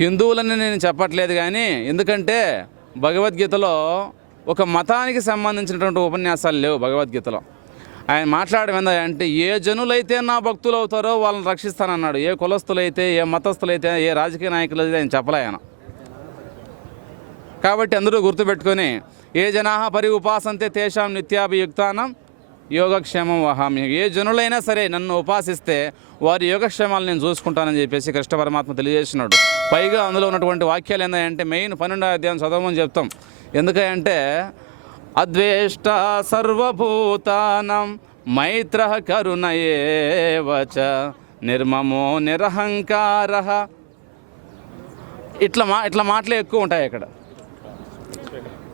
హిందువులని నేను చెప్పట్లేదు, కానీ ఎందుకంటే భగవద్గీతలో ఒక మతానికి సంబంధించినటువంటి ఉపన్యాసాలు లేవు భగవద్గీతలో. ఆయన మాట్లాడడం ఏంటంటే, ఏ జనులైతే నా భక్తులు అవుతారో వాళ్ళని రక్షిస్తానన్నాడు. ఏ కులస్తులైతే, ఏ మతస్థులైతే, ఏ రాజకీయ నాయకులు అయితే ఆయన చెప్పలే ఆయన. కాబట్టి అందరూ గుర్తుపెట్టుకొని, ఏ జనాహ పరి ఉపాసంతే తేషాం నిత్యాభియుక్తానం యోగక్షేమం వహామి. ఏ జనులైనా సరే నన్ను ఉపాసిస్తే వారి యోగక్షేమాలు నేను చూసుకుంటానని చెప్పేసి కృష్ణ పరమాత్మ తెలియజేస్తున్నాడు. పైగా అందులో ఉన్నటువంటి వాక్యాలు ఏంటంటే, మెయిన్ 12వ అధ్యాయం చదవమని చెప్తాం. ఎందుకంటే అద్వేష్ట సర్వభూతానం మైత్ర కరుణయేవచ నిర్మమో నిరహంకార. ఇట్లా మాటలే ఎక్కువ ఉంటాయి అక్కడ.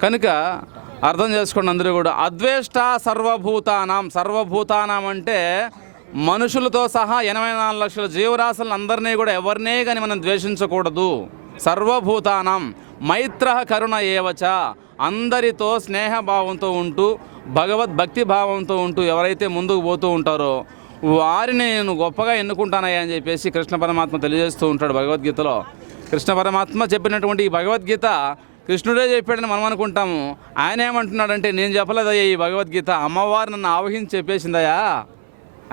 కనుక అర్థం చేసుకోండి అందరూ కూడా. అద్వేష్ట సర్వభూతానం అంటే మనుషులతో సహా 84 లక్షల జీవరాశులను అందరినీ కూడా ఎవరినే కానీ మనం ద్వేషించకూడదు. సర్వభూతానం మైత్ర కరుణ ఏవచ, అందరితో స్నేహభావంతో ఉంటూ భగవద్భక్తి భావంతో ఉంటూ ఎవరైతే ముందుకు పోతూ ఉంటారో వారిని నేను గొప్పగా ఎన్నుకుంటానయ్యా అని చెప్పేసి కృష్ణ పరమాత్మ తెలియజేస్తూ ఉంటాడు భగవద్గీతలో. కృష్ణ పరమాత్మ చెప్పినటువంటి ఈ భగవద్గీత కృష్ణుడే చెప్పాడని మనం అనుకుంటాము. ఆయన ఏమంటున్నాడంటే, నేను చెప్పలేదయ్యా ఈ భగవద్గీత, అమ్మవారు నన్ను ఆవహించి చెప్పేసిందయ్యా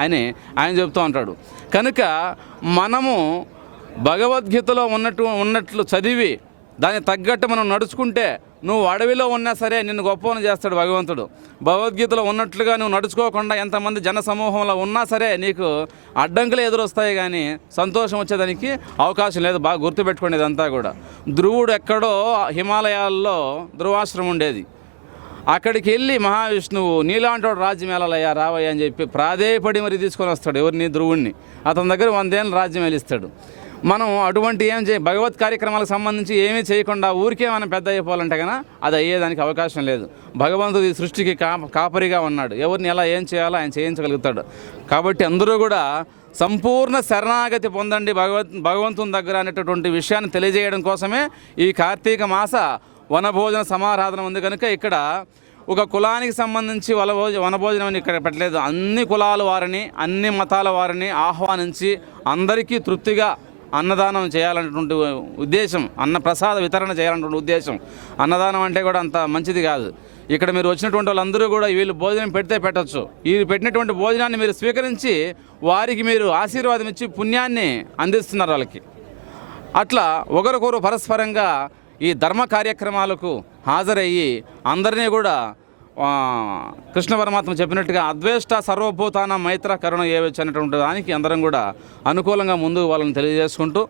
అని ఆయన చెప్తూ ఉంటాడు. కనుక మనము భగవద్గీతలో ఉన్నట్లు చదివి దాన్ని తగ్గట్టు మనం నడుచుకుంటే, నువ్వు అడవిలో ఉన్నా సరే నిన్ను గొప్పవని చేస్తాడు భగవంతుడు. భగవద్గీతలో ఉన్నట్లుగా నువ్వు నడుచుకోకుండా ఎంతమంది జన సమూహంలో ఉన్నా సరే నీకు అడ్డంకులు ఎదురొస్తాయి, కానీ సంతోషం వచ్చేదానికి అవకాశం లేదు. బాగా గుర్తుపెట్టుకోండి ఇదంతా కూడా. ధ్రువుడు ఎక్కడో హిమాలయాల్లో ధ్రువాశ్రమం ఉండేది. అక్కడికి వెళ్ళి మహావిష్ణువు నీలాంటి రాజ్యం వెళ్ళాలయ్యా రావయ్యా అని చెప్పి ప్రాధేయపడి మరి తీసుకొని వస్తాడు ఎవరిని, ధ్రువుణ్ణి. అతని దగ్గర 100 ఏళ్ళు రాజ్యం వెళ్ళిస్తాడు. మనం అటువంటి భగవత్ కార్యక్రమాలకు సంబంధించి ఏమీ చేయకుండా ఊరికే మనం పెద్ద అయిపోవాలంటే కన్నా అది అయ్యేదానికి అవకాశం లేదు. భగవంతుడు ఈ సృష్టికి కాపరిగా ఉన్నాడు. ఎవరిని ఎలా ఏం చేయాలో ఆయన చేయించగలుగుతాడు. కాబట్టి అందరూ కూడా సంపూర్ణ శరణాగతి పొందండి భగవంతుని దగ్గర అనేటటువంటి విషయాన్ని తెలియజేయడం కోసమే ఈ కార్తీక మాస వనభోజన సమారాధన ఉంది. కనుక ఇక్కడ ఒక కులానికి సంబంధించి వనభోజనం అని ఇక్కడ పెట్టలేదు. అన్ని కులాల వారిని, అన్ని మతాల వారిని ఆహ్వానించి అందరికీ తృప్తిగా అన్నదానం చేయాలనేటువంటి ఉద్దేశం, అన్నప్రసాద వితరణ చేయాలనేటువంటి ఉద్దేశం. అన్నదానం అంటే కూడా అంత మంచిది కాదు. ఇక్కడ మీరు వచ్చినటువంటి వాళ్ళందరూ కూడా వీళ్ళు భోజనం పెడితే పెట్టచ్చు. వీళ్ళు పెట్టినటువంటి భోజనాన్ని మీరు స్వీకరించి వారికి మీరు ఆశీర్వాదం ఇచ్చి పుణ్యాన్ని అందిస్తున్నారు వాళ్ళకి. అట్లా ఒకరికొకరు పరస్పరంగా ఈ ధర్మ కార్యక్రమాలకు హాజరయ్యి అందరినీ కూడా కృష్ణ పరమాత్మ చెప్పినట్టుగా అద్వేష్ట సర్వభూతాన మైత్ర కరుణ ఏవచ్చు అనేటువంటి దానికి అందరం కూడా అనుకూలంగా ముందు వాళ్ళని తెలియజేసుకుంటూ